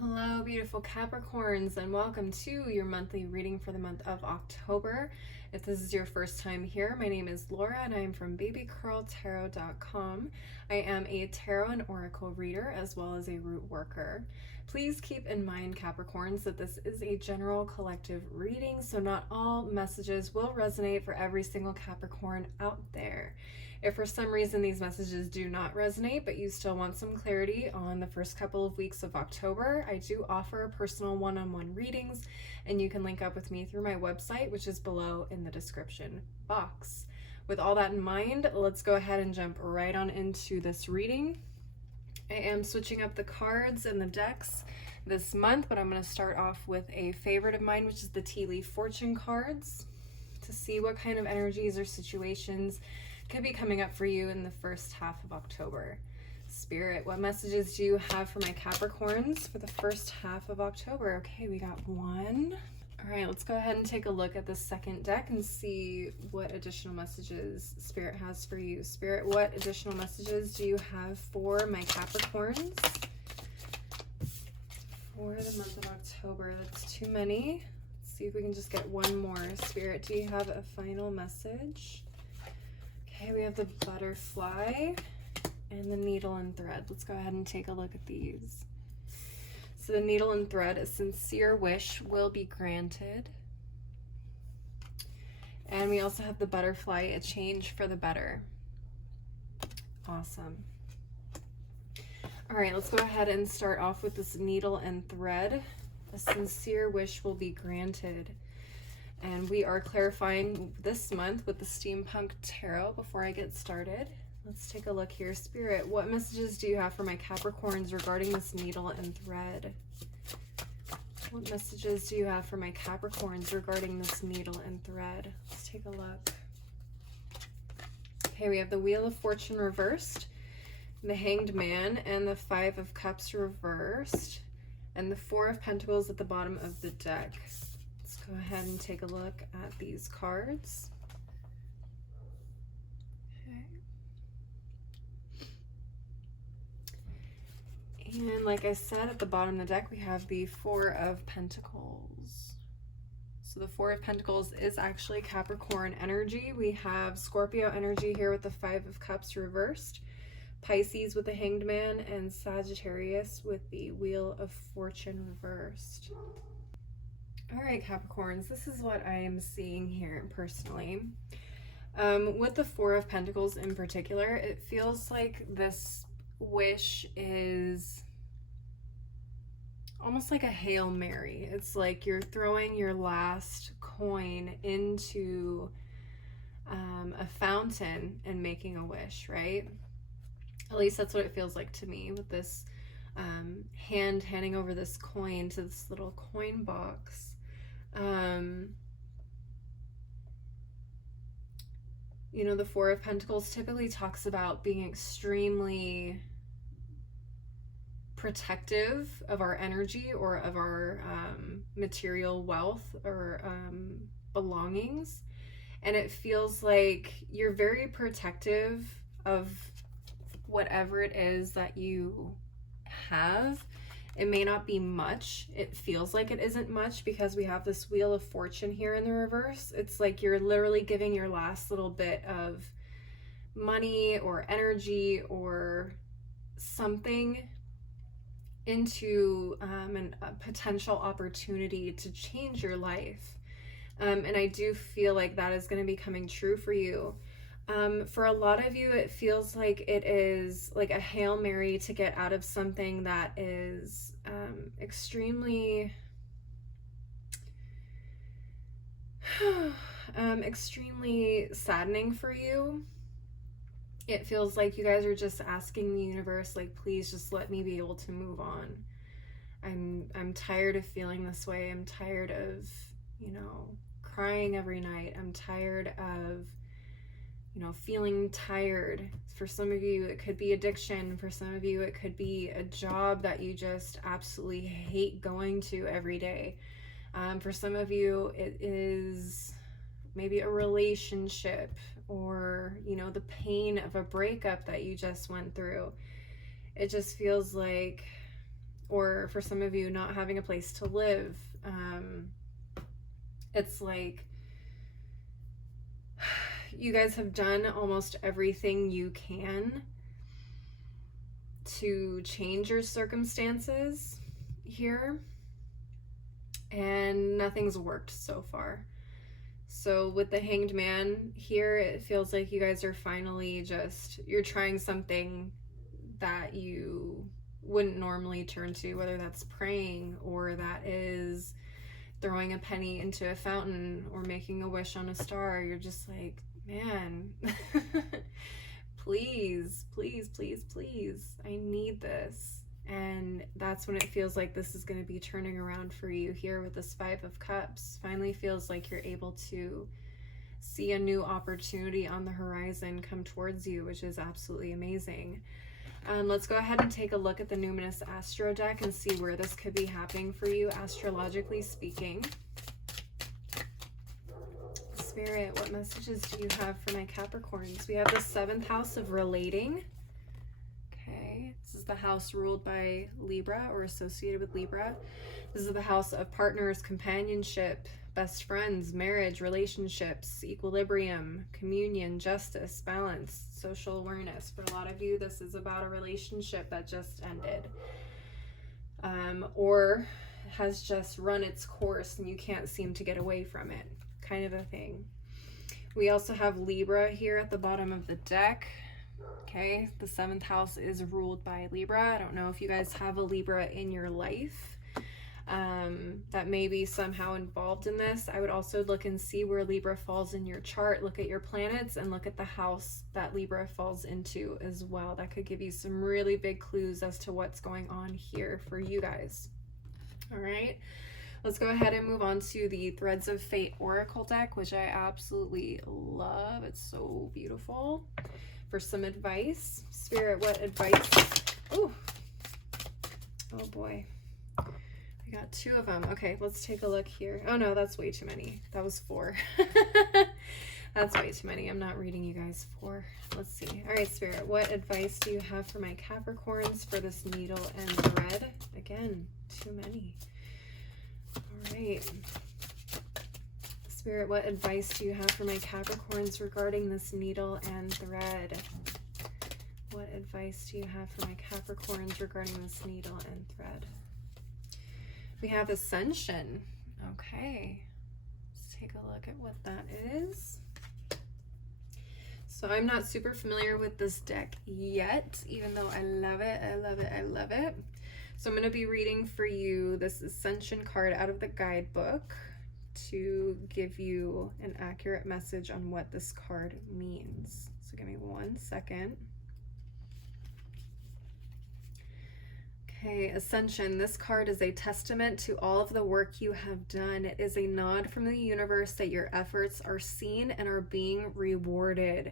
Hello, beautiful Capricorns, and welcome to your monthly reading for the month of October. If this is your first time here, my name is Laura and I am from babycurltarot.com. I am a tarot and oracle reader as well as a root worker. Please keep in mind, Capricorns, that this is a general collective reading, so not all messages will resonate for every single Capricorn out there. If for some reason these messages do not resonate, but you still want some clarity on the first couple of weeks of October, I do offer personal one-on-one readings, and you can link up with me through my website, which is below in the description box. With all that in mind, let's go ahead and jump right on into this reading. I am switching up the cards and the decks this month, but I'm going to start off with a favorite of mine, which is the Tea Leaf Fortune cards, to see what kind of energies or situations could be coming up for you in the first half of October. Spirit, what messages do you have for my Capricorns for the first half of October? Okay, we got one. All right, let's go ahead and take a look at the second deck and see what additional messages Spirit has for you. Spirit, what additional messages do you have for my Capricorns for the month of October? That's too many. Let's see if we can just get one more. Spirit, do you have a final message? Okay, we have the butterfly and the needle and thread. Let's go ahead and take a look at these. So the needle and thread, a sincere wish will be granted. And we also have the butterfly, a change for the better. Awesome. All right, let's go ahead and start off with this needle and thread. A sincere wish will be granted. And we are clarifying this month with the Steampunk Tarot before I get started. Let's take a look here. Spirit, what messages do you have for my Capricorns regarding this needle and thread? What messages do you have for my Capricorns regarding this needle and thread? Let's take a look. Okay, we have the Wheel of Fortune reversed, the Hanged Man, and the Five of Cups reversed, and the Four of Pentacles at the bottom of the deck. Let's go ahead and take a look at these cards. And like I said, at the bottom of the deck, we have the Four of Pentacles. So the Four of Pentacles is actually Capricorn energy. We have Scorpio energy here with the Five of Cups reversed, Pisces with the Hanged Man, and Sagittarius with the Wheel of Fortune reversed. All right, Capricorns, this is what I am seeing here personally. With the Four of Pentacles in particular, it feels like this wish is almost like a Hail Mary. It's like you're throwing your last coin into a fountain and making a wish, right? At least that's what it feels like to me, with this hand handing over this coin to this little coin box. You know, the Four of Pentacles typically talks about being extremely protective of our energy or of our material wealth or belongings. And it feels like you're very protective of whatever it is that you have. It may not be much. It feels like it isn't much because we have this Wheel of Fortune here in the reverse. It's like you're literally giving your last little bit of money or energy or something into a potential opportunity to change your life. And I do feel like that is going to be coming true for you. For a lot of you, it feels like it is like a Hail Mary to get out of something that is extremely extremely saddening for you. It feels like you guys are just asking the universe, like, please just let me be able to move on. I'm tired of feeling this way. I'm tired of, you know, crying every night. I'm tired of, you know, feeling tired. For some of you, it could be addiction. For some of you, it could be a job that you just absolutely hate going to every day. For some of you, it is maybe a relationship or, you know, the pain of a breakup that you just went through. It just feels like or for some of you, not having a place to live. It's like you guys have done almost everything you can to change your circumstances here, and nothing's worked so far. So with the Hanged Man here, it feels like you guys are finally you're trying something that you wouldn't normally turn to, whether that's praying or that is throwing a penny into a fountain or making a wish on a star. You're just like, man, please, please, please, please, I need this. And that's when it feels like this is going to be turning around for you here with this Five of Cups. Finally feels like you're able to see a new opportunity on the horizon come towards you, which is absolutely amazing. Let's go ahead and take a look at the Numinous Astro deck and see where this could be happening for you, astrologically speaking. Spirit, what messages do you have for my Capricorns? We have the 7th house of relating. Okay, this is the house ruled by Libra or associated with Libra. This is the house of partners, companionship, best friends, marriage, relationships, equilibrium, communion, justice, balance, social awareness. For a lot of you, this is about a relationship that just ended, or has just run its course and you can't seem to get away from it, kind of a thing. We also have Libra here at the bottom of the deck. Okay, the 7th house is ruled by Libra. I don't know if you guys have a Libra in your life that may be somehow involved in this. I would also look and see where Libra falls in your chart. Look at your planets and look at the house that Libra falls into as well. That could give you some really big clues as to what's going on here for you guys. All right, let's go ahead and move on to the Threads of Fate Oracle deck, which I absolutely love. It's so beautiful. For some advice, Spirit, what advice? Oh boy, I got 2 of them. Okay, let's take a look here. Oh no, that's way too many. That was 4. That's way too many. I'm not reading you guys 4. Let's see. All right, Spirit, what advice do you have for my Capricorns for this needle and thread? Again, too many. All right. Spirit, what advice do you have for my Capricorns regarding this needle and thread? What advice do you have for my Capricorns regarding this needle and thread? We have Ascension. Okay, let's take a look at what that is. So I'm not super familiar with this deck yet, even though I love it, I love it, I love it. So I'm going to be reading for you this Ascension card out of the guidebook to give you an accurate message on what this card means. So give me 1 second. Okay, Ascension. This card is a testament to all of the work you have done. It is a nod from the universe that your efforts are seen and are being rewarded.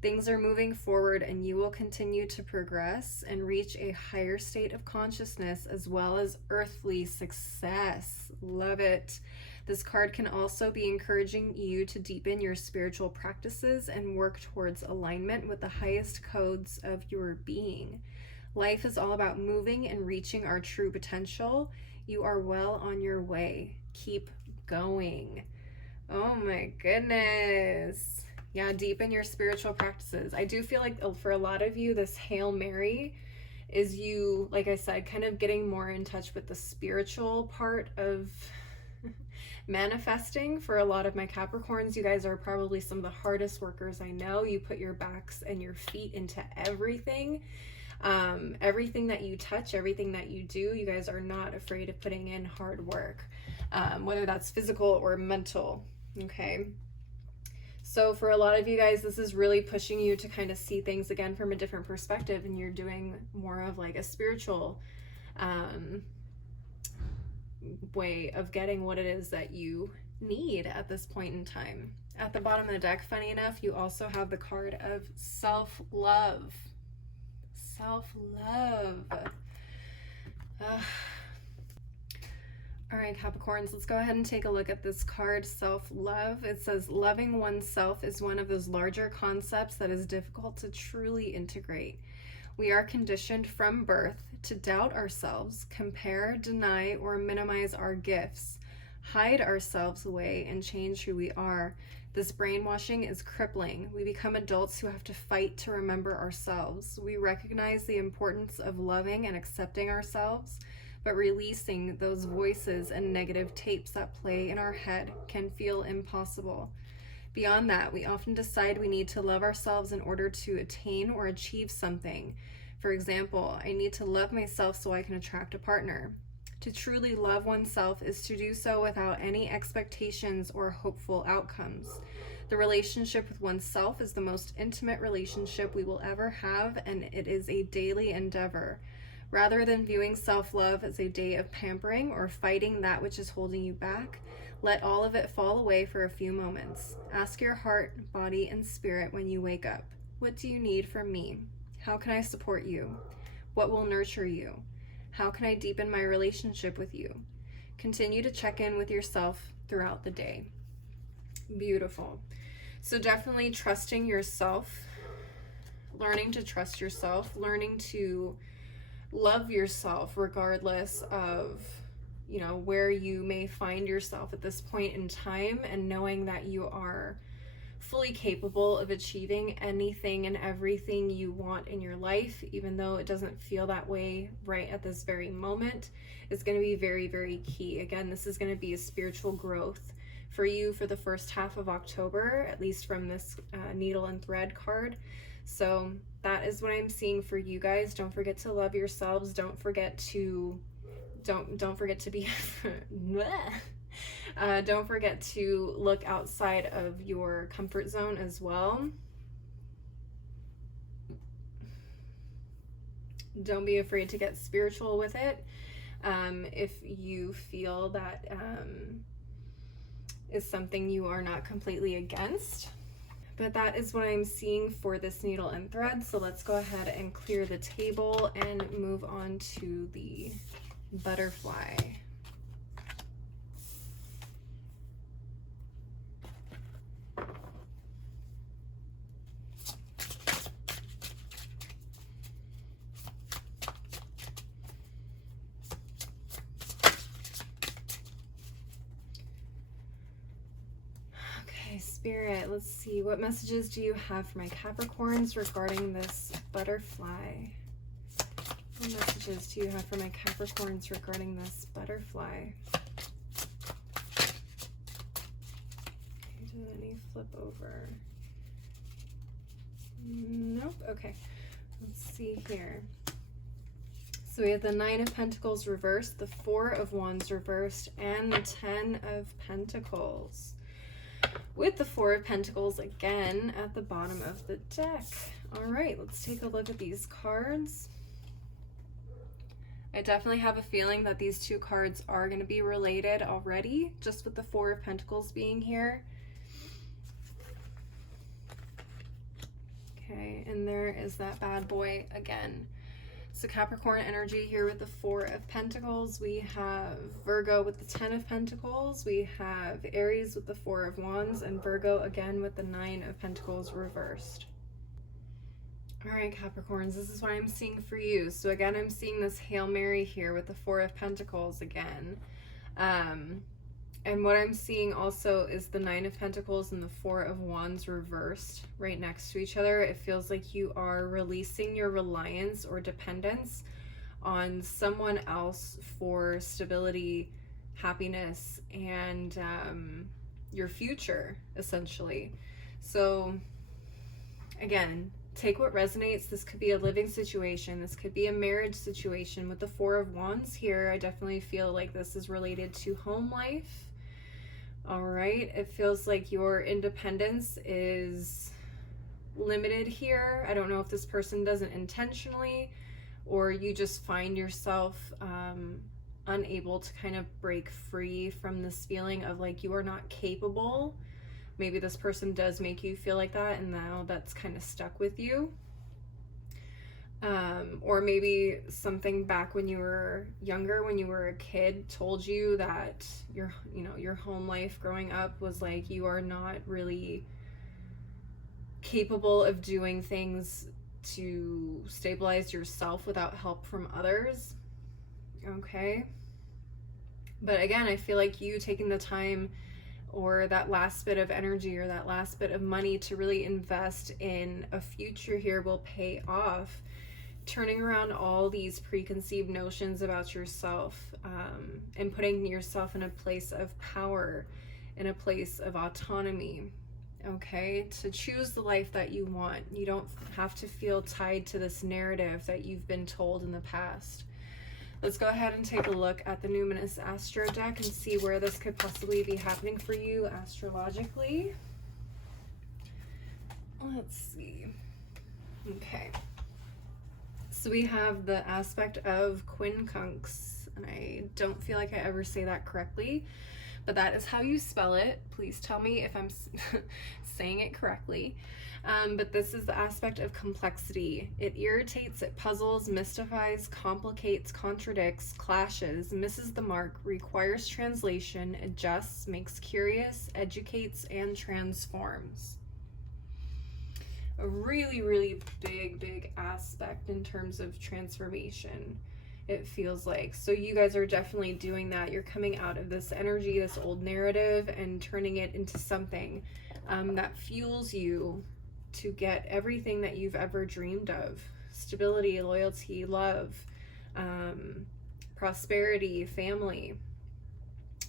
Things are moving forward and you will continue to progress and reach a higher state of consciousness as well as earthly success. Love it. This card can also be encouraging you to deepen your spiritual practices and work towards alignment with the highest codes of your being. Life is all about moving and reaching our true potential. You are well on your way. Keep going. Oh my goodness. Yeah, deepen your spiritual practices. I do feel like for a lot of you, this Hail Mary is you, like I said, kind of getting more in touch with the spiritual part of manifesting. For a lot of my Capricorns, you guys are probably some of the hardest workers I know. You put your backs and your feet into everything. Everything that you touch, everything that you do, you guys are not afraid of putting in hard work, whether that's physical or mental. Okay. So for a lot of you guys, this is really pushing you to kind of see things again from a different perspective, and you're doing more of like a spiritual way of getting what it is that you need at this point in time. At the bottom of the deck, funny enough, you also have the card of self-love. Self-love. All right, Capricorns, let's go ahead and take a look at this card, self-love. It says, loving oneself is one of those larger concepts that is difficult to truly integrate. We are conditioned from birth to doubt ourselves, compare, deny, or minimize our gifts, hide ourselves away, and change who we are. This brainwashing is crippling. We become adults who have to fight to remember ourselves. We recognize the importance of loving and accepting ourselves, but releasing those voices and negative tapes that play in our head can feel impossible. Beyond that, we often decide we need to love ourselves in order to attain or achieve something. For example, I need to love myself so I can attract a partner. To truly love oneself is to do so without any expectations or hopeful outcomes. The relationship with oneself is the most intimate relationship we will ever have, and it is a daily endeavor. Rather than viewing self-love as a day of pampering or fighting that which is holding you back, let all of it fall away for a few moments. Ask your heart, body, and spirit when you wake up, what do you need from me? How can I support you? What will nurture you? How can I deepen my relationship with you? Continue to check in with yourself throughout the day. Beautiful. So definitely trusting yourself, learning to trust yourself, learning to love yourself regardless of, where you may find yourself at this point in time, and knowing that you are fully capable of achieving anything and everything you want in your life, even though it doesn't feel that way right at this very moment, is going to be very, very key. Again, this is going to be a spiritual growth for you for the first half of October, at least from this needle and thread card. So that is what I'm seeing for you guys. Don't forget to love yourselves. Don't forget to be don't forget to look outside of your comfort zone as well. Don't be afraid to get spiritual with it. If you feel that is something you are not completely against. But that is what I'm seeing for this needle and thread. So let's go ahead and clear the table and move on to the butterfly. Spirit, let's see, what messages do you have for my Capricorns regarding this butterfly? What messages do you have for my Capricorns regarding this butterfly? Okay, let me flip over. Nope, okay. Let's see here. So we have the Nine of Pentacles reversed, the Four of Wands reversed, and the Ten of Pentacles, with the Four of Pentacles again at the bottom of the deck. All right, let's take a look at these cards. I definitely have a feeling that these two cards are going to be related already, just with the Four of Pentacles being here. Okay, and there is that bad boy again. So Capricorn energy here with the Four of Pentacles. We have Virgo with the Ten of Pentacles. We have Aries with the Four of Wands, and Virgo again with the Nine of Pentacles reversed. All right, Capricorns, this is what I'm seeing for you. So again, I'm seeing this Hail Mary here with the Four of Pentacles again. And what I'm seeing also is the Nine of Pentacles and the Four of Wands reversed right next to each other. It feels like you are releasing your reliance or dependence on someone else for stability, happiness, and your future, essentially. So again, take what resonates. This could be a living situation. This could be a marriage situation. With the Four of Wands here, I definitely feel like this is related to home life. All right, it feels like your independence is limited here. I don't know if this person does it intentionally, or you just find yourself unable to kind of break free from this feeling of like you are not capable. Maybe this person does make you feel like that, and now that's kind of stuck with you. Or maybe something back when you were younger, when you were a kid, told you that your home life growing up was like you are not really capable of doing things to stabilize yourself without help from others. Okay. But again, I feel like you taking the time or that last bit of energy or that last bit of money to really invest in a future here will pay off, turning around all these preconceived notions about yourself, and putting yourself in a place of power, in a place of autonomy, okay, to choose the life that you want. You don't have to feel tied to this narrative that you've been told in the past. Let's go ahead and take a look at the Numinous Astro deck and see where this could possibly be happening for you astrologically. Let's see. Okay. So we have the aspect of quincunx, and I don't feel like I ever say that correctly, but that is how you spell it. Please tell me if I'm saying it correctly. But this is the aspect of complexity. It irritates, it puzzles, mystifies, complicates, contradicts, clashes, misses the mark, requires translation, adjusts, makes curious, educates, and transforms. A really, really big aspect in terms of transformation, it feels like. So you guys are definitely doing that. You're coming out of this energy, this old narrative, and turning it into something that fuels you to get everything that you've ever dreamed of. Stability, loyalty, love, prosperity, family.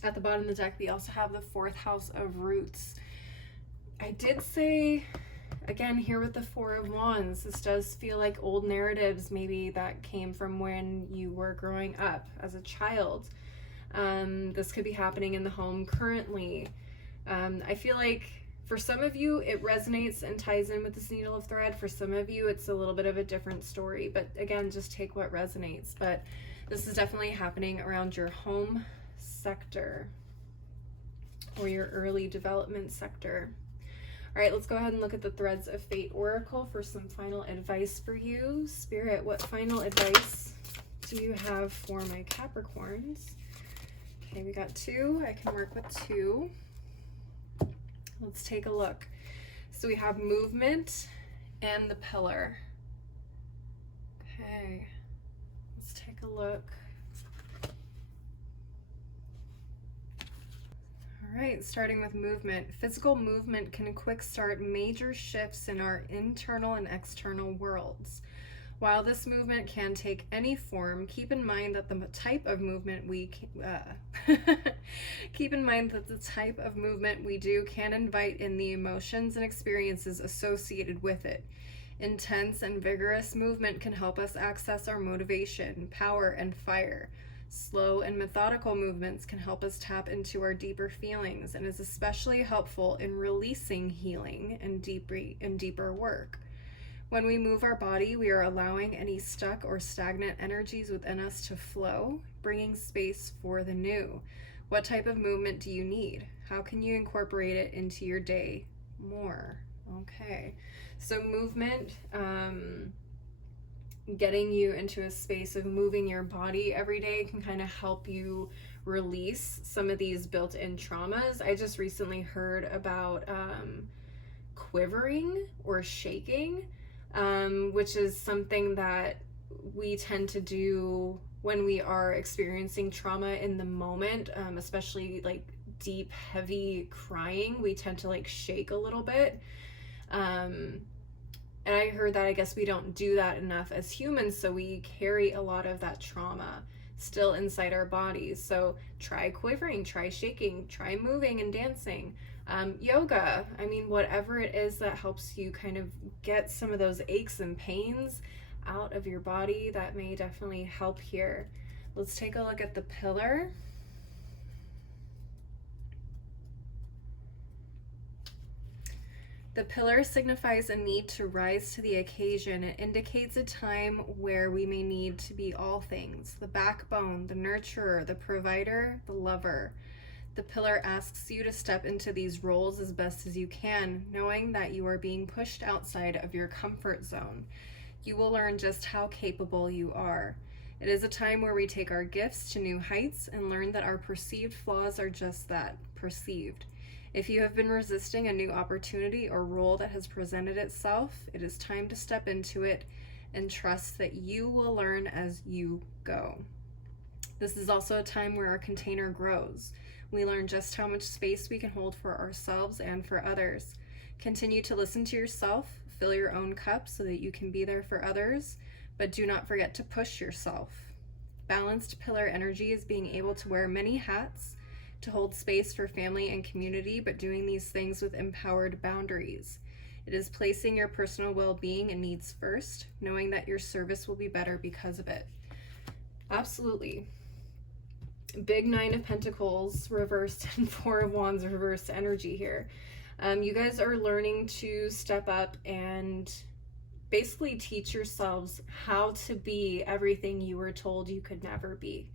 At the bottom of the deck, we also have the 4th house of roots. I did say, again, here with the 4 of Wands, this does feel like old narratives maybe that came from when you were growing up as a child. This could be happening in the home currently. I feel like for some of you, it resonates and ties in with this needle of thread. For some of you, it's a little bit of a different story. But again, just take what resonates. But this is definitely happening around your home sector or your early development sector. All right, let's go ahead and look at the Threads of Fate Oracle for some final advice for you. Spirit, what final advice do you have for my Capricorns? Okay, we got 2. I can work with 2. Let's take a look. So we have movement and the pillar. Okay, let's take a look. All right, starting with movement. Physical movement can quick start major shifts in our internal and external worlds. While this movement can take any form, keep in mind that the type of movement we do can invite in the emotions and experiences associated with it. Intense and vigorous movement can help us access our motivation, power, and fire. Slow and methodical movements can help us tap into our deeper feelings and is especially helpful in releasing healing and deeper work. When we move our body, we are allowing any stuck or stagnant energies within us to flow, bringing space for the new. What type of movement do you need? How can you incorporate it into your day more? Okay, so movement, getting you into a space of moving your body every day can kind of help you release some of these built-in traumas. I just recently heard about quivering or shaking, which is something that we tend to do when we are experiencing trauma in the moment, especially like deep, heavy crying. We tend to like shake a little bit. And I heard that I guess we don't do that enough as humans, so we carry a lot of that trauma still inside our bodies. So try quivering, try shaking, try moving and dancing. Yoga, I mean, whatever it is that helps you kind of get some of those aches and pains out of your body, that may definitely help here. Let's take a look at the pillar. The pillar signifies a need to rise to the occasion. It indicates a time where we may need to be all things: the backbone, the nurturer, the provider, the lover. The pillar asks you to step into these roles as best as you can, knowing that you are being pushed outside of your comfort zone. You will learn just how capable you are. It is a time where we take our gifts to new heights and learn that our perceived flaws are just that, perceived. If you have been resisting a new opportunity or role that has presented itself, it is time to step into it and trust that you will learn as you go. This is also a time where our container grows. We learn just how much space we can hold for ourselves and for others. Continue to listen to yourself, fill your own cup so that you can be there for others, but do not forget to push yourself. Balanced pillar energy is being able to wear many hats, to hold space for family and community, but doing these things with empowered boundaries. It is placing your personal well-being and needs first, knowing that your service will be better because of it. Absolutely. Big Nine of Pentacles reversed and Four of Wands reversed energy here. You guys are learning to step up and basically teach yourselves how to be everything you were told you could never be.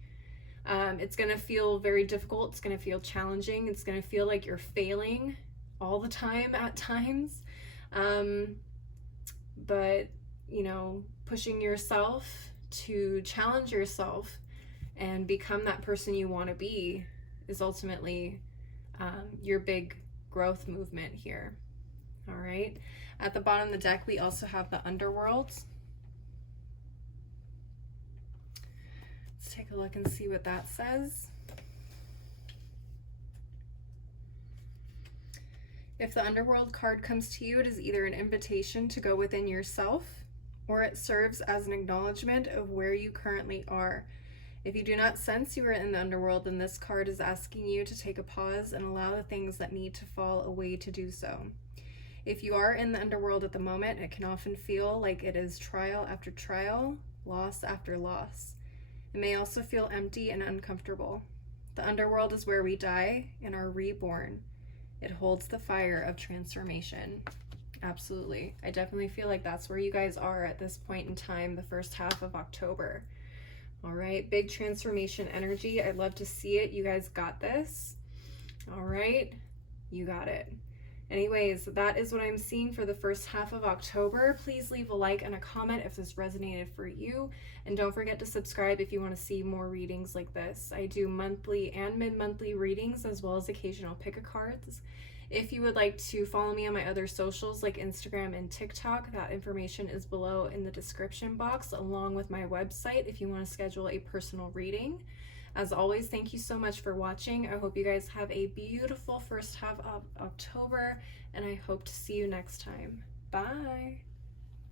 It's going to feel very difficult. It's going to feel challenging. It's going to feel like you're failing all the time at times. But, you know, pushing yourself to challenge yourself and become that person you want to be is ultimately your big growth movement here. All right. At the bottom of the deck, we also have the underworld. Let's take a look and see what that says. If the underworld card comes to you, it is either an invitation to go within yourself, or it serves as an acknowledgement of where you currently are. If you do not sense you are in the underworld, then this card is asking you to take a pause and allow the things that need to fall away to do so. If you are in the underworld at the moment, it can often feel like it is trial after trial, loss after loss. It may also feel empty and uncomfortable. The underworld is where we die and are reborn. It holds the fire of transformation. Absolutely. I definitely feel like that's where you guys are at this point in time, the first half of October. All right, big transformation energy. I'd love to see it. You guys got this. All right, you got it. Anyways, that is what I'm seeing for the first half of October. Please leave a like and a comment if this resonated for you. And don't forget to subscribe if you want to see more readings like this. I do monthly and mid-monthly readings as well as occasional pick-a-cards. If you would like to follow me on my other socials like Instagram and TikTok, that information is below in the description box, along with my website if you want to schedule a personal reading. As always, thank you so much for watching. I hope you guys have a beautiful first half of October, and I hope to see you next time. Bye!